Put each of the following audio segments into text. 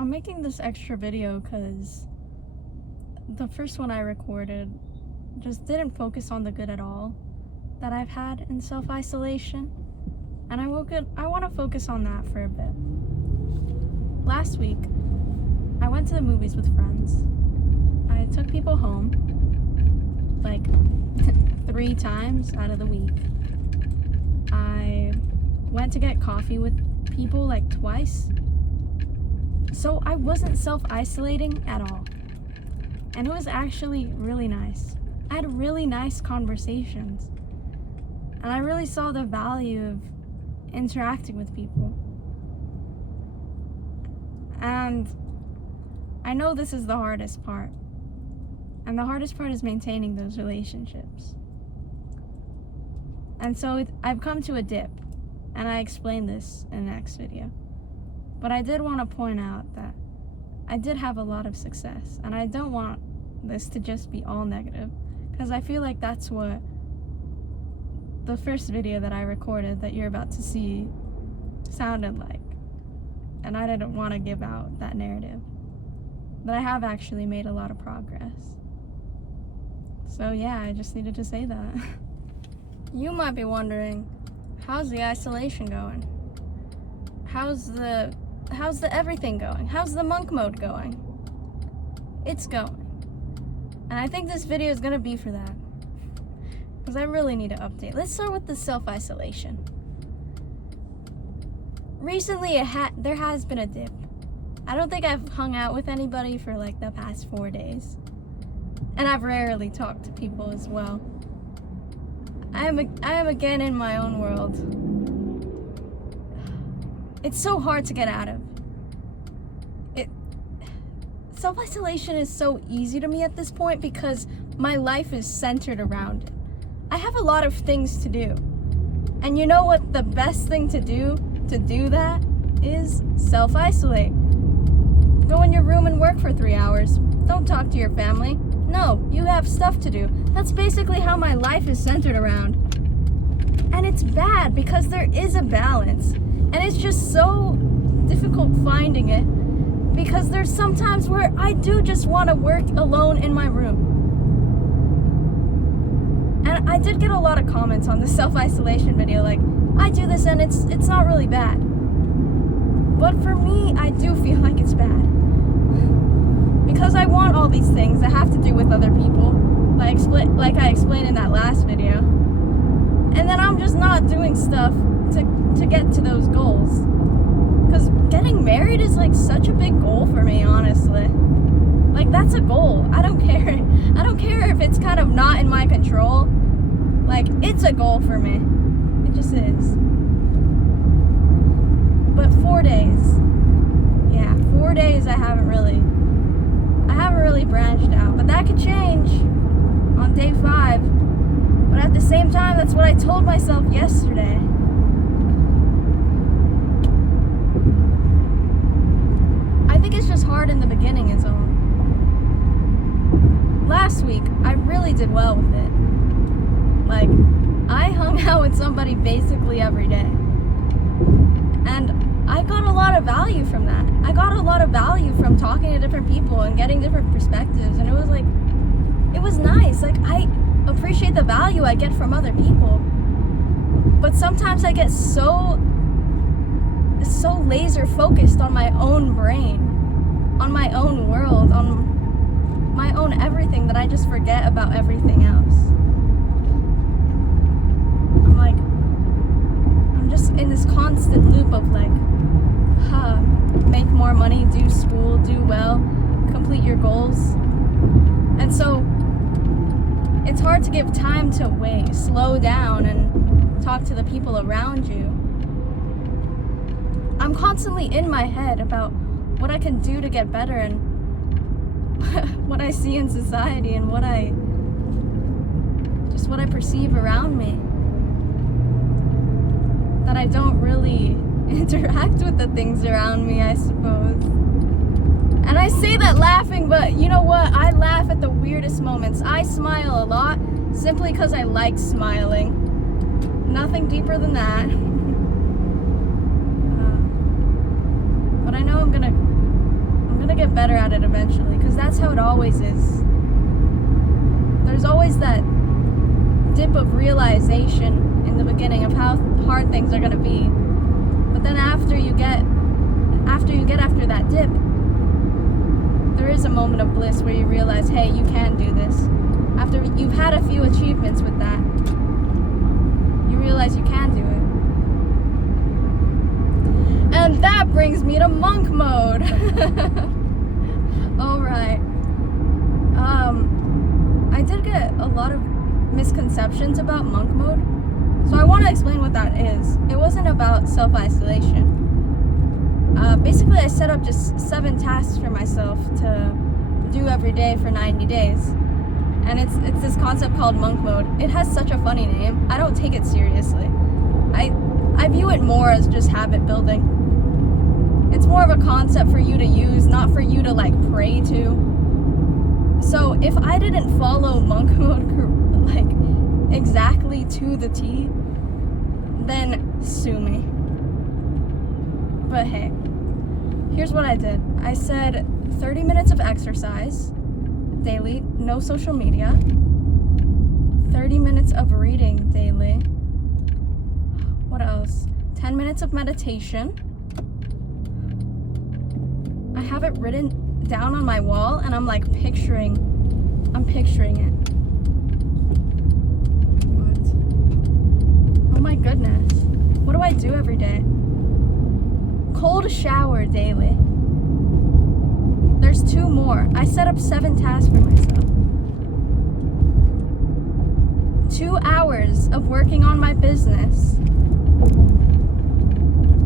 I'm making this extra video because the first one I recorded just didn't focus on the good at all that I've had in self-isolation. And I want to focus on that for a bit. Last week, I went to the movies with friends. I took people home like 3 times out of the week. I went to get coffee with people like twice. So I wasn't self-isolating at all. And it was actually really nice. I had really nice conversations. And I really saw the value of interacting with people. And I know this is the hardest part. And the hardest part is maintaining those relationships. And so I've come to a dip. And I explained this in the next video. But I did want to point out that I did have a lot of success. And I don't want this to just be all negative. Because I feel like that's what the first video that I recorded that you're about to see sounded like. And I didn't want to give out that narrative. But I have actually made a lot of progress. So yeah, I just needed to say that. You might be wondering, how's the isolation going? How's the everything going? How's the monk mode going? It's going. And I think this video is gonna be for that. Because I really need to update. Let's start with the self-isolation. Recently, there has been a dip. I don't think I've hung out with anybody for like the past 4 days. And I've rarely talked to people as well. I am again in my own world. It's so hard to get out of. Self-isolation is so easy to me at this point because my life is centered around it. I have a lot of things to do. And you know what the best thing to do that is? Self-isolate. Go in your room and work for 3 hours. Don't talk to your family. No, you have stuff to do. That's basically how my life is centered around. And it's bad because there is a balance. And it's just so difficult finding it because there's some times where I do just want to work alone in my room. And I did get a lot of comments on the self-isolation video, like, I do this and it's not really bad. But for me, I do feel like it's bad. Because I want all these things that have to do with other people, like I explained in that last video. And then I'm just not doing stuff to get to those goals. Because getting married is like such a big goal for me, honestly. Like, that's a goal. I don't care. I don't care if it's kind of not in my control. Like, it's a goal for me. It just is. But 4 days. Yeah, 4 days I haven't really branched out. But that could change on day 5. But at the same time, that's what I told myself yesterday. I think it's just hard in the beginning is all. Last week, I really did well with it. Like, I hung out with somebody basically every day. And I got a lot of value from that. I got a lot of value from talking to different people and getting different perspectives. And it was nice. Like, I appreciate the value I get from other people. But sometimes I get so laser focused on my own brain, on my own world, on my own everything that I just forget about everything else. I'm just in this constant loop of like, make more money, do school, do well, complete your goals. And so it's hard to give time to wait, slow down, and talk to the people around you. I'm constantly in my head about what I can do to get better and what I see in society and what I perceive around me. That I don't really interact with the things around me, I suppose. And I say that laughing, but you know what? I laugh at the weirdest moments. I smile a lot simply because I like smiling. Nothing deeper than that. But I know I'm gonna I'm gonna get better at it eventually, because that's how it always is. There's always that dip of realization in the beginning of how hard things are gonna be. But then after that dip, there is a moment of bliss where you realize, hey, you can do this. After you've had a few achievements with that, you realize you can do it. And that brings me to monk mode. Alright. I did get a lot of misconceptions about monk mode. So I want to explain what that is. It wasn't about self-isolation. Basically, I set up just 7 tasks for myself to do every day for 90 days. And it's this concept called monk mode. It has such a funny name. I don't take it seriously. I view it more as just habit building. It's more of a concept for you to use, not for you to like pray to. So if I didn't follow monk mode like exactly to the T, then sue me. But hey, here's what I did. I said 30 minutes of exercise daily, no social media, 30 minutes of reading daily. What else? 10 minutes of meditation. I have it written down on my wall, and I'm like picturing it. What? Oh my goodness. What do I do every day? Cold shower daily. There's 2 more. I set up 7 tasks for myself. 2 hours of working on my business.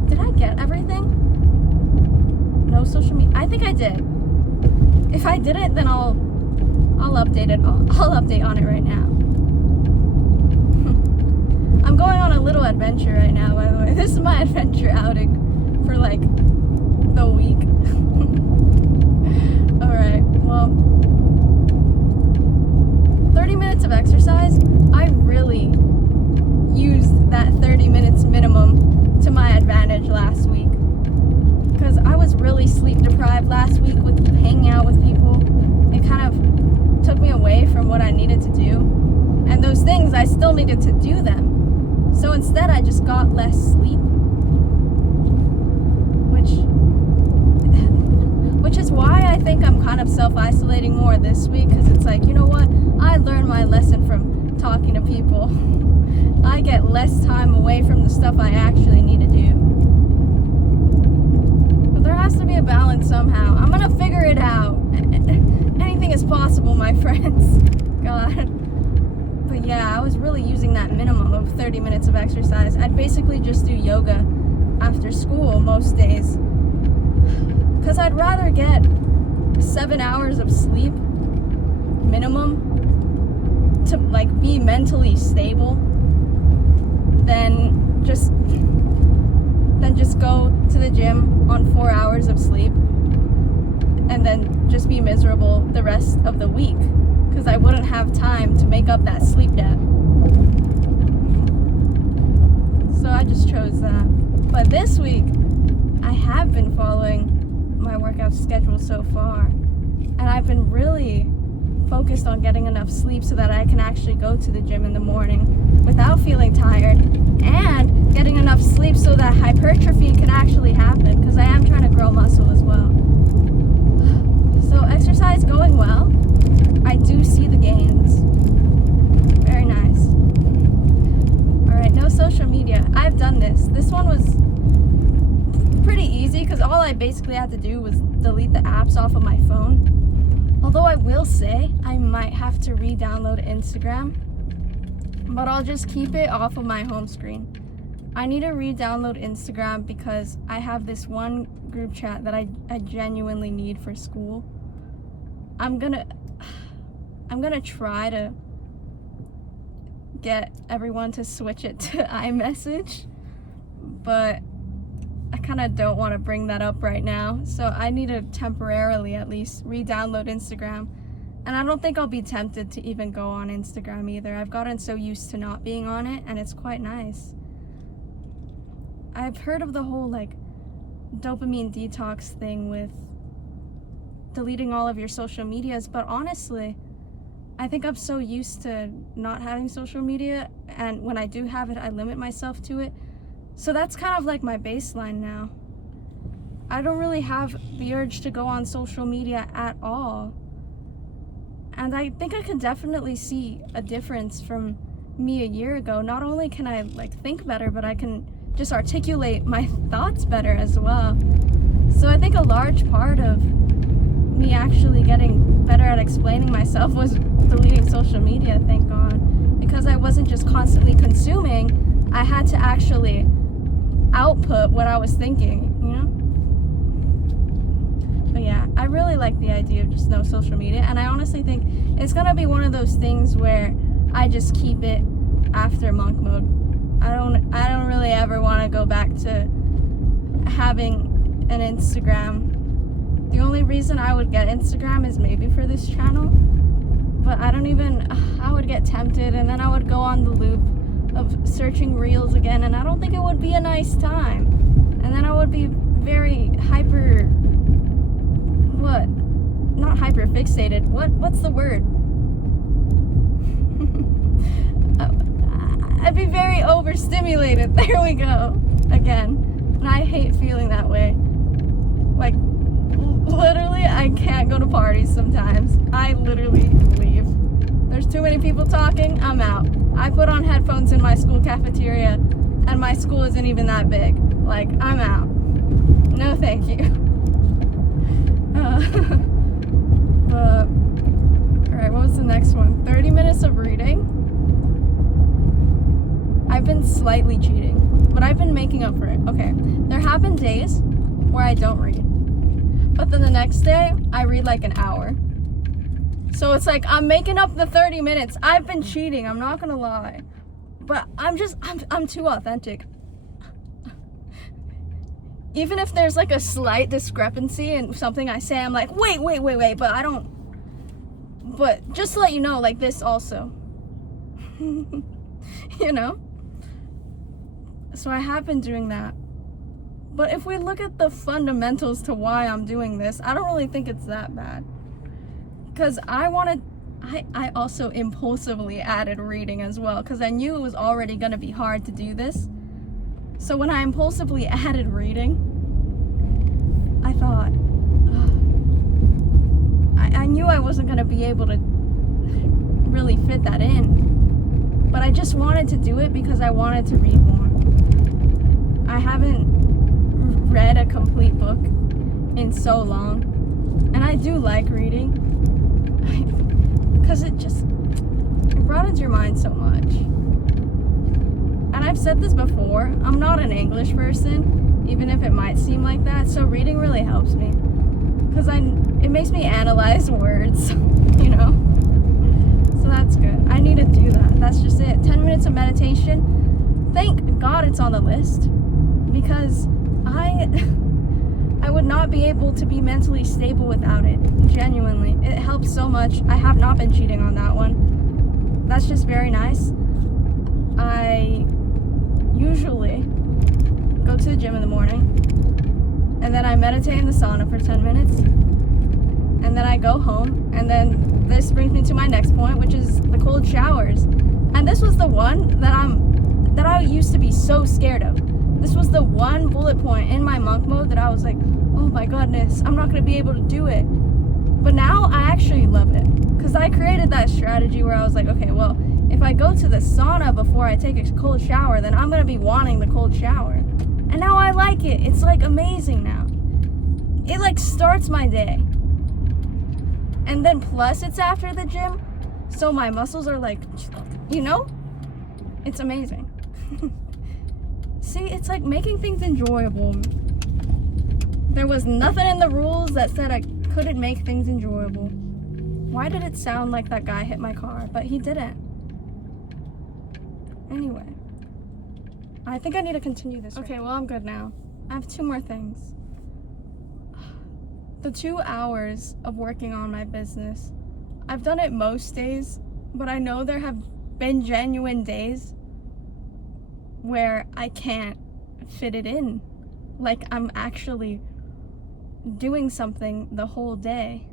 Did I get everything? No social media. I think I did. If I didn't, then I'll update it. I'll update on it right now. I'm going on a little adventure right now, by the way. This is my adventure outing for like the week. Alright, well, 30 minutes of exercise. I really used that 30 minutes minimum to my advantage last week, because I was really sleep deprived last week with hanging out with people. It kind of took me away from what I needed to do, and those things I still needed to do them. So instead I just got less sleep, which is why I think I'm kind of self-isolating more this week, because it's like, you know what, I learned my lesson from talking to people. I get less time away from the stuff I actually need to do. But there has to be a balance somehow. I'm gonna figure it out. Anything is possible, my friends. God. But yeah, I was really using that minimum of 30 minutes of exercise. I'd basically just do yoga after school most days, because I'd rather get 7 hours of sleep minimum to like be mentally stable than just go to the gym on 4 hours of sleep and then just be miserable the rest of the week, because I wouldn't have time to make up that sleep debt. So I just chose that. But this week, I have been following my workout schedule so far, and I've been really focused on getting enough sleep so that I can actually go to the gym in the morning without feeling tired, and getting enough sleep so that hypertrophy can actually happen, because I am trying to grow muscle as well. So exercise going well. I do see the gains. Very nice. Alright, no social media. I've done this. This one was pretty easy, because all I basically had to do was delete the apps off of my phone. Although I will say I might have to re-download Instagram, but I'll just keep it off of my home screen. I need to re-download Instagram because I have this one group chat that I genuinely need for school. I'm gonna try to get everyone to switch it to iMessage, but I kind of don't want to bring that up right now, so I need to temporarily at least re-download Instagram. And I don't think I'll be tempted to even go on Instagram either. I've gotten so used to not being on it, and it's quite nice. I've heard of the whole like dopamine detox thing with deleting all of your social medias, but honestly, I think I'm so used to not having social media, and when I do have it, I limit myself to it. So that's kind of like my baseline now. I don't really have the urge to go on social media at all. And I think I can definitely see a difference from me a year ago. Not only can I like think better, but I can just articulate my thoughts better as well. So I think a large part of me actually getting better at explaining myself was deleting social media, thank God. Because I wasn't just constantly consuming, I had to actually output what I was thinking, you know? But yeah, I really like the idea of just no social media, and I honestly think it's gonna be one of those things where I just keep it after monk mode. I don't really ever want to go back to having an Instagram. The only reason I would get Instagram is maybe for this channel, but I would get tempted, and then I would go on the loop of searching reels again, and I don't think it would be a nice time. And then I would be very not hyper fixated. What's the word? I'd be very overstimulated. There we go. Again. And I hate feeling that way. Like, literally, I can't go to parties sometimes. I literally leave. There's too many people talking, I'm out. I put on headphones in my school cafeteria, and my school isn't even that big. Like, I'm out. No, thank you. Alright, what was the next one? 30 minutes of reading. I've been slightly cheating, but I've been making up for it. Okay, there have been days where I don't read, but then the next day, I read like an hour. So it's like, I'm making up the 30 minutes. I've been cheating, I'm not gonna lie. But I'm too authentic. Even if there's like a slight discrepancy in something I say, I'm like, wait, but I don't. But just to let you know, like this also. You know? So I have been doing that. But if we look at the fundamentals to why I'm doing this, I don't really think it's that bad. Because I also impulsively added reading as well, because I knew it was already going to be hard to do this. So when I impulsively added reading, I thought, I knew I wasn't going to be able to really fit that in. But I just wanted to do it because I wanted to read more. I haven't read a complete book in so long. And I do like reading. Because it broadens your mind so much. And I've said this before, I'm not an English person, even if it might seem like that, so reading really helps me. Because it makes me analyze words, you know? So that's good. I need to do that. That's just it. 10 minutes of meditation. Thank God it's on the list. Because I would not be able to be mentally stable without it. Genuinely. It helps so much. I have not been cheating on that one. That's just very nice. I usually go to the gym in the morning, and then I meditate in the sauna for 10 minutes, and then I go home, and then this brings me to my next point, which is the cold showers. And this was the one that I used to be so scared of. This was the one bullet point in my monk mode that I was like, oh my goodness, I'm not going to be able to do it. But now I actually love it, because I created that strategy where I was like, okay, well, if I go to the sauna before I take a cold shower, then I'm going to be wanting the cold shower. And now I like it. It's like amazing now. It like starts my day. And then plus it's after the gym, so my muscles are like, you know? It's amazing. See, it's like making things enjoyable. There was nothing in the rules that said I couldn't make things enjoyable. Why did it sound like that guy hit my car? But he didn't. Anyway. I think I need to continue this. Okay, well, I'm good now. I have 2 more things. The 2 hours of working on my business. I've done it most days, but I know there have been genuine days where I can't fit it in. Like, I'm actually doing something the whole day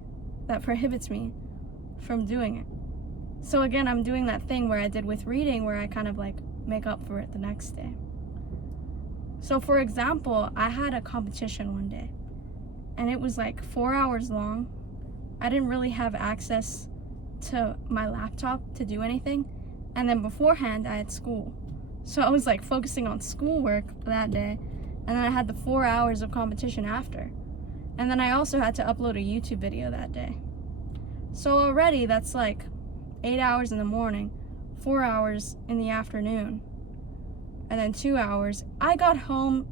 that prohibits me from doing it. So again, I'm doing that thing where I did with reading, where I kind of like make up for it the next day. So for example, I had a competition one day, and it was like 4 hours long. I didn't really have access to my laptop to do anything. And then beforehand, I had school. So I was like focusing on schoolwork that day. And then I had the 4 hours of competition after. And then I also had to upload a YouTube video that day. So already that's like 8 hours in the morning, 4 hours in the afternoon, and then 2 hours. I got home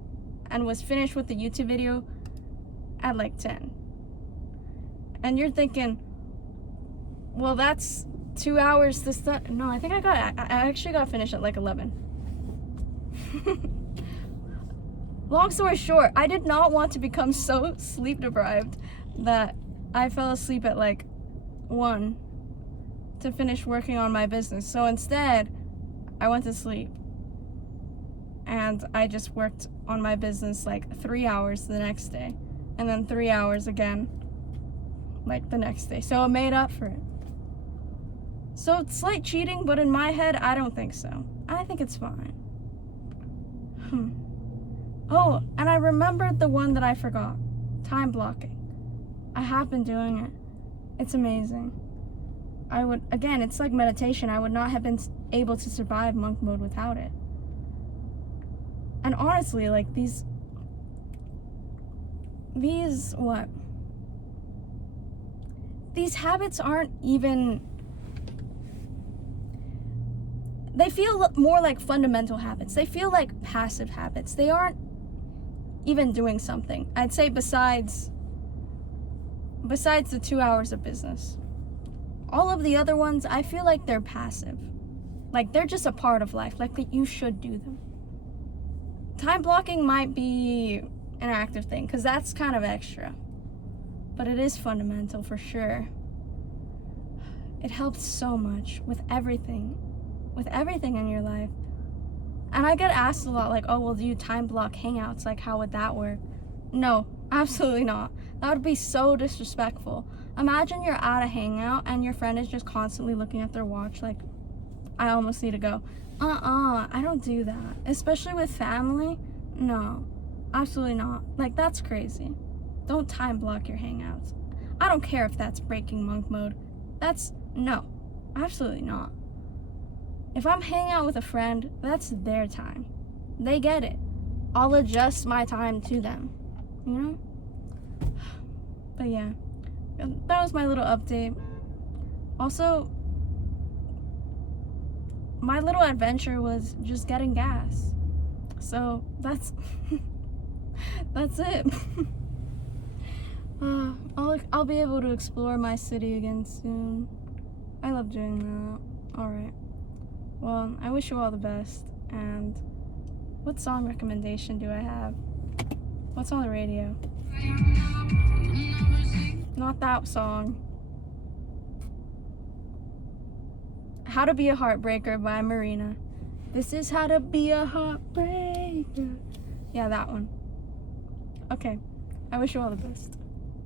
and was finished with the YouTube video at like 10. And you're thinking, well, that's 2 hours to start. No, I think I actually got finished at like 11. Long story short, I did not want to become so sleep deprived that I fell asleep at like 1 to finish working on my business. So instead, I went to sleep. And I just worked on my business like 3 hours the next day. And then 3 hours again, like the next day. So it made up for it. So it's slight cheating, but in my head, I don't think so. I think it's fine. Oh, and I remembered the one that I forgot. Time blocking. I have been doing it. It's amazing. Again, it's like meditation. I would not have been able to survive monk mode without it. And honestly, like these habits aren't even, they feel more like fundamental habits. They feel like passive habits. They aren't even doing something. I'd say besides the 2 hours of business. All of the other ones, I feel like they're passive. Like they're just a part of life, like that you should do them. Time blocking might be an active thing, because that's kind of extra. But it is fundamental for sure. It helps so much with everything in your life. And I get asked a lot, like, oh, well, do you time block hangouts? Like, how would that work? No, absolutely not. That would be so disrespectful. Imagine you're at a hangout and your friend is just constantly looking at their watch like, I almost need to go. I don't do that. Especially with family. No, absolutely not. Like, that's crazy. Don't time block your hangouts. I don't care if that's breaking monk mode. No, absolutely not. If I'm hanging out with a friend, that's their time. They get it. I'll adjust my time to them, you know? But yeah, that was my little update. Also, my little adventure was just getting gas. So that's it. I'll be able to explore my city again soon. I love doing that. Alright. Well, I wish you all the best. And what song recommendation do I have? What's on the radio? Not that song. How to Be a Heartbreaker by MARINA. This is how to be a heartbreaker. Yeah, that one. Okay. I wish you all the best.